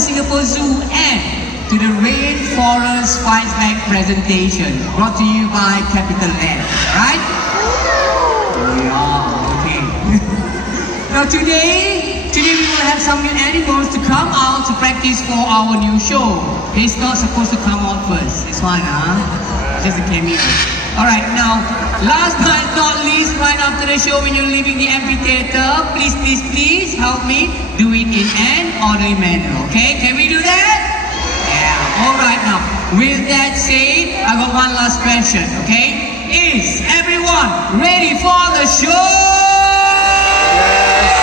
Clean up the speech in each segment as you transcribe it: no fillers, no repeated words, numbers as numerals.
the Singapore Zoo and to the Rainforest Fights Back presentation brought to you by Capital Land, right? Yeah, okay. Now today we will have some new animals to come out to practice for our new show. It's not supposed to come out first. This one, just a cameo. Alright, now, last but not least, right after the show when you're leaving the amphitheater, please help me do it in an orderly manner, okay? Can we do that? Yeah, alright now. With that said, I got one last question, okay? Is everyone ready for the show? Yes.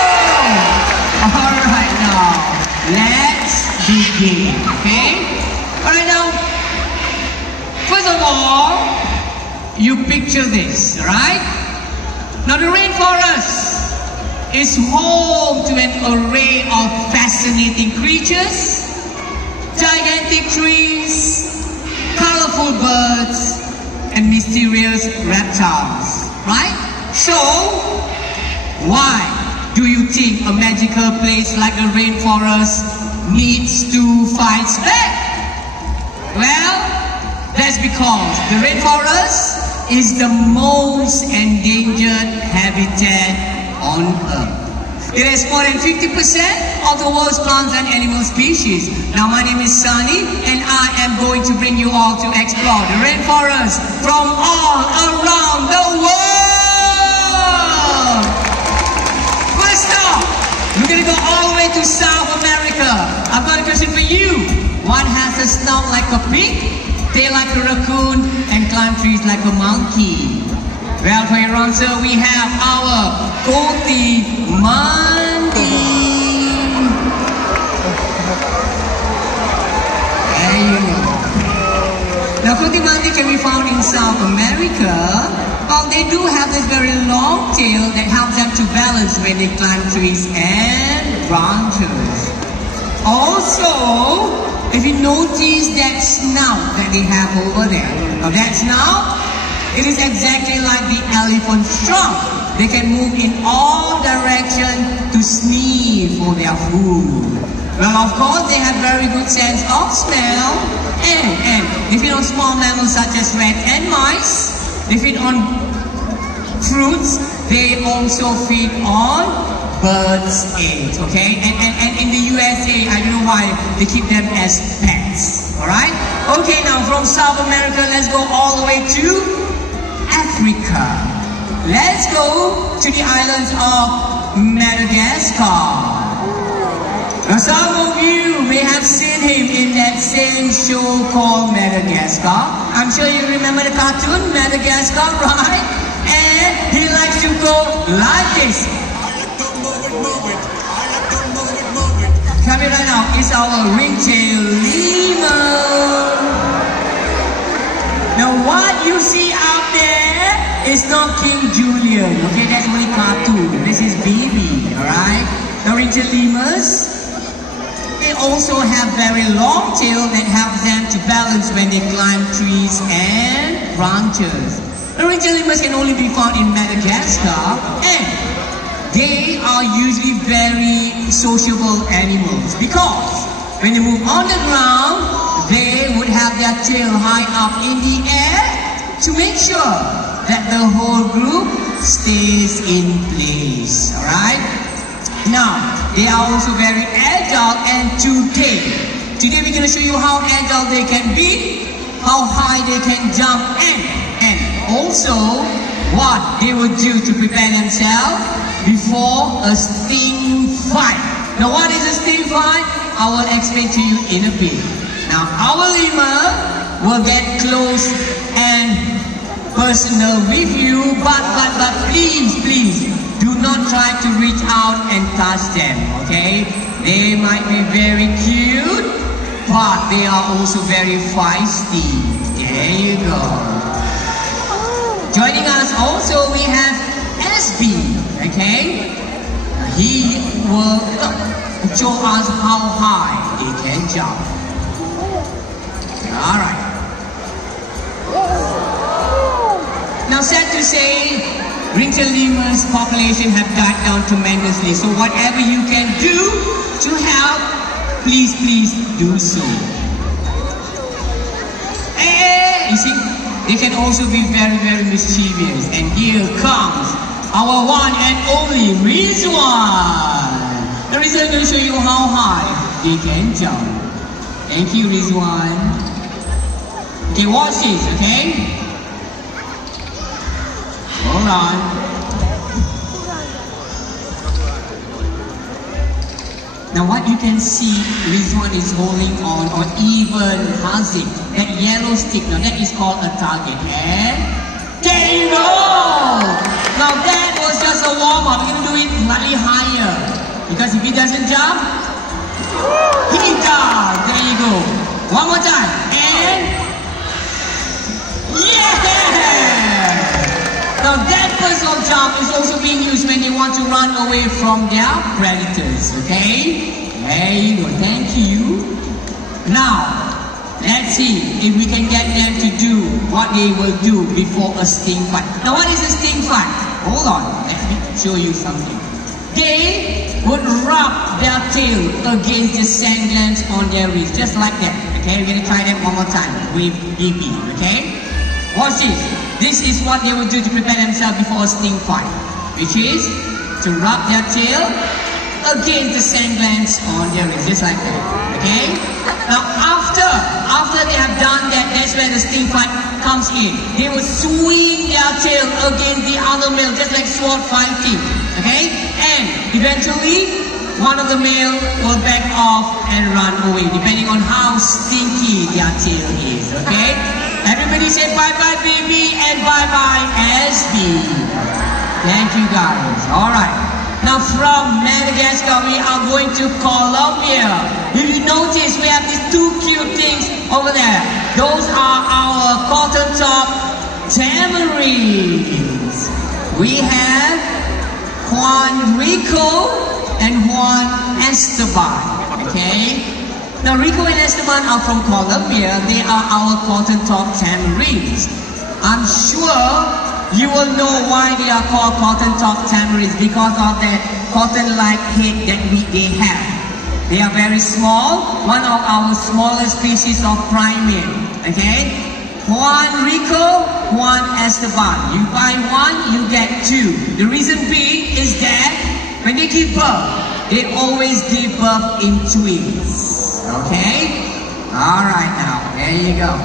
Alright now, let's begin, okay? Alright now, first of all, you picture this, right? Now the rainforest is home to an array of fascinating creatures, gigantic trees, colorful birds, and mysterious reptiles, right? So, why do you think a magical place like the rainforest needs to fight back? Well, that's because the rainforest is the most endangered habitat on Earth. It has more than 50% of the world's plants and animal species. Now my name is Sunny and I am going to bring you all to explore the rainforest from all around the world. First off, we're going to go all the way to South America. I've got a question for you. One has a snout like a pig, tail like a raccoon, and climb trees like a monkey. Well, for your answer, we have our Koti Mandi. There you go. Now, Koti Mandi can be found in South America. Well, they do have this very long tail that helps them to balance when they climb trees and branches. Also, if you notice that snout that they have over there, now that snout, it is exactly like the elephant's trunk. They can move in all directions to sniff for their food. Well, of course, they have very good sense of smell, and they feed on small mammals such as rats and mice. They feed on fruits. They also feed on birds' eggs, okay? And in the USA, I don't know why they keep them as pets, alright? Okay, now from South America, let's go all the way to Africa. Let's go to the islands of Madagascar. Now some of you may have seen him in that same show called Madagascar. I'm sure you remember the cartoon, Madagascar, right? And he likes to go like this. Coming right now is our ringtail lemur. Now what you see out there is not King Julian, okay? That's only cartoon. This is baby, alright? Now ringtail lemurs, they also have very long tail that helps them to balance when they climb trees and branches. The ringtail lemurs can only be found in Madagascar, and they are usually very sociable animals because when they move on the ground, they would have their tail high up in the air to make sure that the whole group stays in place, alright? Now, they are also very agile, and today we're going to show you how agile they can be, how high they can jump, and also what they would do to prepare themselves before a sting fight. Now what is a sting fight? I will explain to you in a bit. Now our lemur will get close and personal with you, but please do not try to reach out and touch them, okay? They might be very cute, but they are also very feisty. There you go. Joining us also we have SB, okay? He will show us how high they can jump. Alright. Now sad to say, ringtail lemurs population have died down tremendously. So whatever you can do to help, please do so. Hey, you see, they can also be very mischievous. And here comes our one and only Rizwan. The Rizwan is going to show you how high they can jump. Thank you, Rizwan. Okay, watch this, okay? Hold on. Now what you can see, Rizwan is holding on, or even Haziq, that yellow stick. Now that is called a target. And there you go! Now that was just a warm-up. We're going to do it slightly higher. Because if he doesn't jump, he does. There you go. One more time. And yeah! Now that personal jump is also being used when they want to run away from their predators, okay? There you go, thank you. Now, let's see if we can get them to do what they will do before a sting fight. Now what is a sting fight? Hold on, let me show you something. They would rub their tail against the sand glands on their wrist, just like that, okay? We're gonna try that one more time with Bibi, okay? Watch this. This is what they would do to prepare themselves before a sting fight, which is to rub their tail against the sand glands on their wrist, just like that, okay? Now after they have done that, that's where the sting fight comes in. They will swing their tail against the other male, just like sword fighting, okay? And eventually, one of the male will back off and run away, depending on how stinky their tail is, okay? Everybody say bye-bye, baby, and bye-bye, SB. Thank you, guys. All right. Now, from Madagascar, we are going to Colombia. If you notice, we have these two cute things over there. Those are our cotton top tamarins. We have Juan Rico and Juan Esteban. Okay? Now, Rico and Esteban are from Colombia. They are our cotton top tamarins. I'm sure you will know why they are called cotton top tamarins, because of that cotton-like head that they have. They are very small, one of our smallest species of primate. Okay? Juan Rico, Juan Esteban. You buy one, you get two. The reason being is that when they give birth, they always give birth in twins. Okay? Alright now, there you go.